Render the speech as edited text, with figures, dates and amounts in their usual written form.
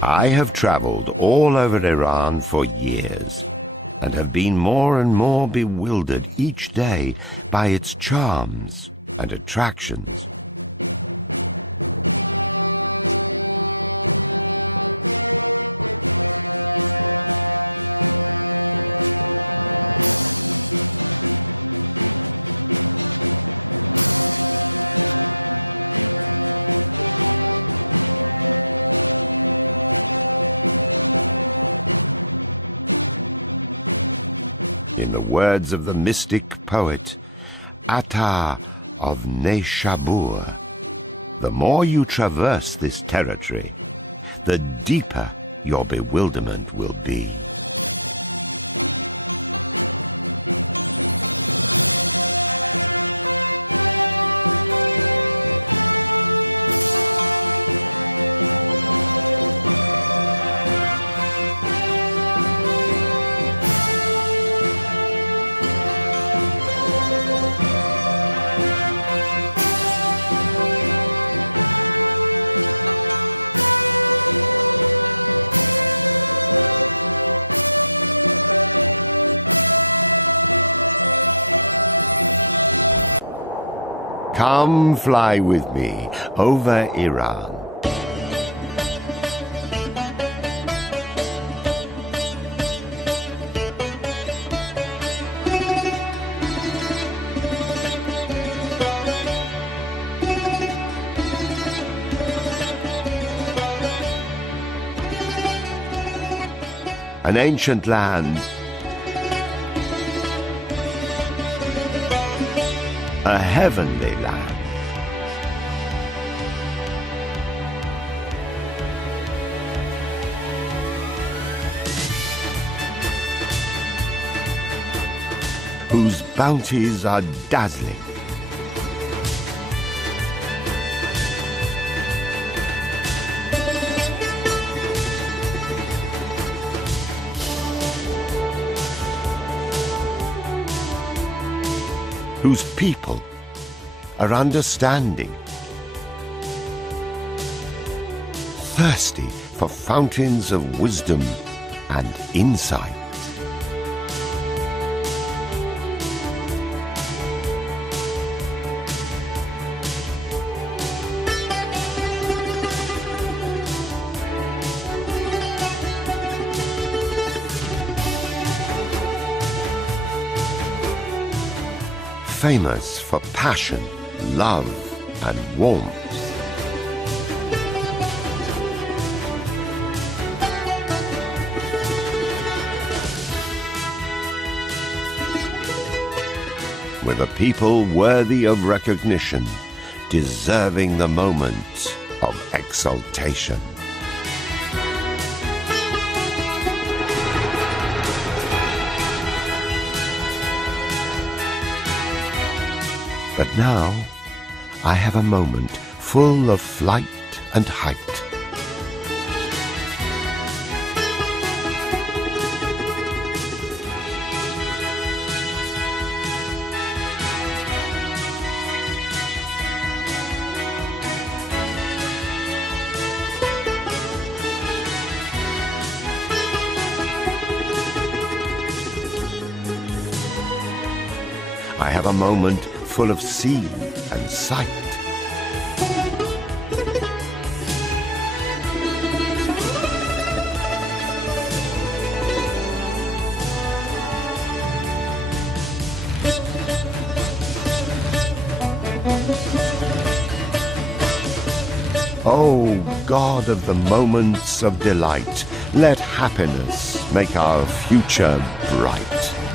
I have traveled all over Iran for years, and have been more and more bewildered each day by its charms and attractions. In the words of the mystic poet Atta of Neshabur, the more you traverse this territory, the deeper your bewilderment will be. Come fly with me over Iran. An ancient land, a heavenly land. Whose bounties are dazzling. Whose people are understanding, thirsty for fountains of wisdom and insight. Famous for passion, love, and warmth. With a people worthy of recognition, deserving the moment of exaltation. But now, I have a moment full of flight and height. I have a moment full of sea and sight. O God of the moments of delight, let happiness make our future bright.